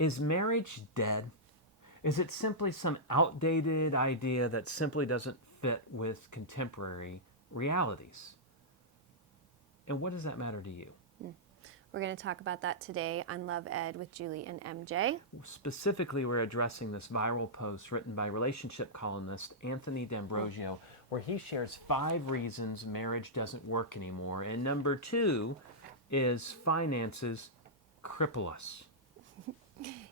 Is marriage dead? Is it simply some outdated idea that simply doesn't fit with contemporary realities? And what does that matter to you? We're going to talk about that today on Love Ed with Julie and MJ. Specifically, we're addressing this viral post written by relationship columnist Anthony D'Ambrosio, where he shares 5 reasons marriage doesn't work anymore. And number 2 is finances cripple us.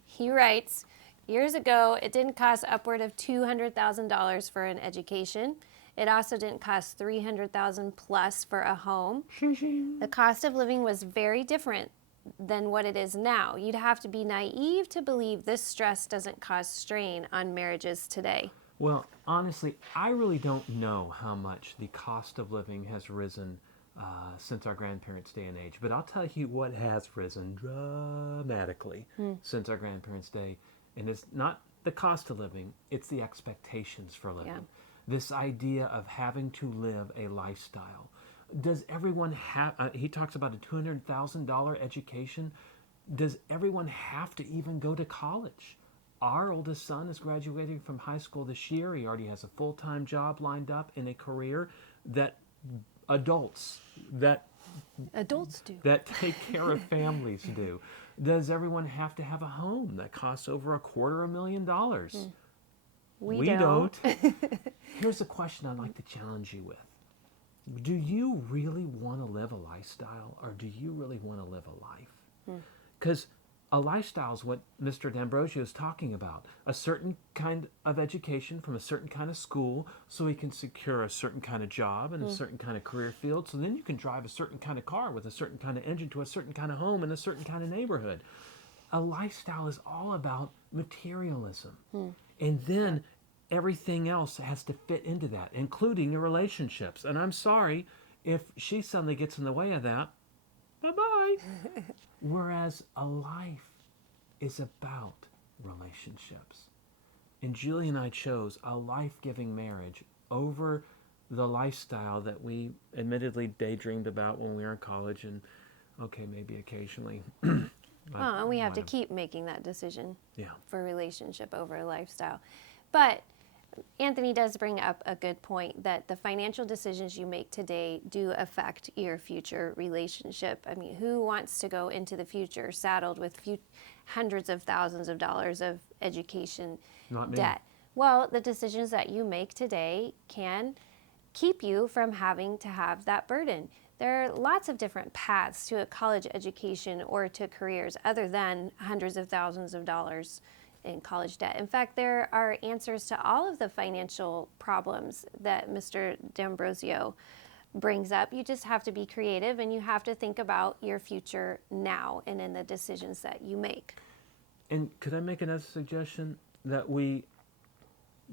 He writes, years ago, it didn't cost upward of $200,000 for an education. It also didn't cost $300,000 plus for a home. The cost of living was very different than what it is now. You'd have to be naive to believe this stress doesn't cause strain on marriages today. Well, honestly, I really don't know how much the cost of living has risen since our grandparents' day and age. But I'll tell you what has risen dramatically since our grandparents' day. And it's not the cost of living, it's the expectations for living. Yeah. This idea of having to live a lifestyle. Does everyone have, he talks about a $200,000 education. Does everyone have to even go to college? Our oldest son is graduating from high school this year. He already has a full-time job lined up in a career that adults that do. that take care of families do. Does everyone have to have a home that costs over $250,000? We don't. Here's a question I'd like to challenge you with. Do you really want to live a lifestyle, or do you really want to live a life? Because a lifestyle is what Mr. D'Ambrosio is talking about. A certain kind of education from a certain kind of school so he can secure a certain kind of job and a certain kind of career field. So then you can drive a certain kind of car with a certain kind of engine to a certain kind of home in a certain kind of neighborhood. A lifestyle is all about materialism. And then everything else has to fit into that, including your relationships. And I'm sorry if she suddenly gets in the way of that. Bye-bye. Whereas a life is about relationships. And Julie and I chose a life-giving marriage over the lifestyle that we admittedly daydreamed about when we were in college, and okay, maybe occasionally. Well, and we have to keep making that decision for relationship over a lifestyle. But Anthony does bring up a good point that the financial decisions you make today do affect your future relationship. I mean, who wants to go into the future saddled with hundreds of thousands of dollars of education debt? Well, the decisions that you make today can keep you from having to have that burden. There are lots of different paths to a college education or to careers other than hundreds of thousands of dollars in college debt. In fact, there are answers to all of the financial problems that Mr. D'Ambrosio brings up. You just have to be creative, and you have to think about your future now and in the decisions that you make. And could I make another suggestion? That we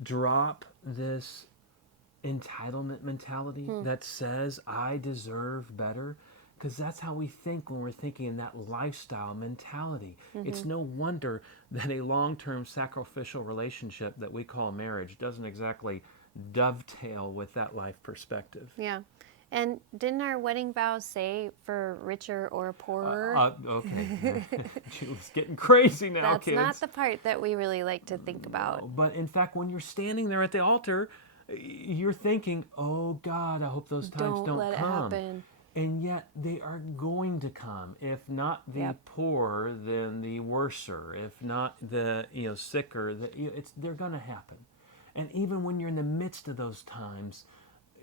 drop this entitlement mentality that says, I deserve better. Because that's how we think when we're thinking in that lifestyle mentality. It's no wonder that a long-term sacrificial relationship that we call marriage doesn't exactly dovetail with that life perspective. Yeah. And didn't our wedding vows say for richer or poorer? Okay. Julie's getting crazy now, That's kids. not the part that we really like to think about. No, but in fact, when you're standing there at the altar, you're thinking, oh God, I hope those times don't let come. it happen. And yet they are going to come. If not the poor, then the worser. If not the sicker, they're going to happen. And even when you're in the midst of those times,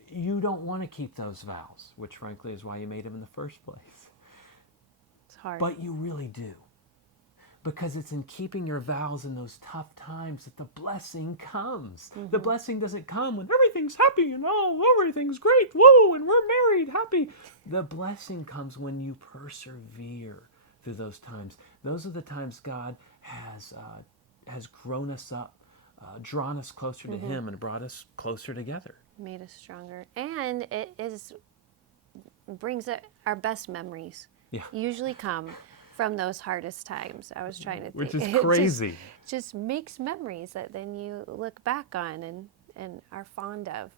you don't want to keep those vows, which frankly is why you made them in the first place. It's hard. But you really do. Because it's in keeping your vows in those tough times that the blessing comes. The blessing doesn't come when everything's happy and everything's great, whoa, and we're married, happy. The blessing comes when you persevere through those times. Those are the times God has grown us up, drawn us closer to Him, and brought us closer together. Made us stronger. And it brings our best memories. Usually come from those hardest times. I was trying to think. Which is crazy. It just makes memories that then you look back on and are fond of.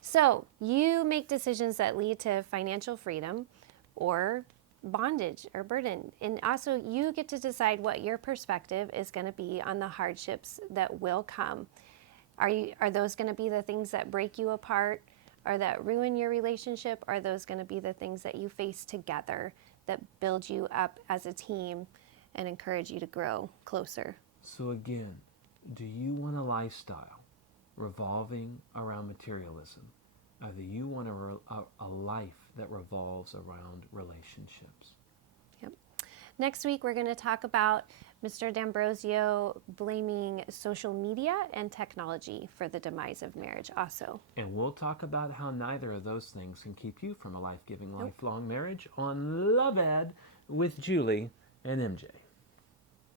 So you make decisions that lead to financial freedom or bondage or burden. And also, you get to decide what your perspective is going to be on the hardships that will come. Are those going to be the things that break you apart or that ruin your relationship? Or are those going to be the things that you face together that build you up as a team and encourage you to grow closer? So again, do you want a lifestyle revolving around materialism? Or do you want a life that revolves around relationships? Yep. Next week, we're going to talk about Mr. D'Ambrosio blaming social media and technology for the demise of marriage also. And we'll talk about how neither of those things can keep you from a life-giving, lifelong marriage on Love Ed with Julie and MJ.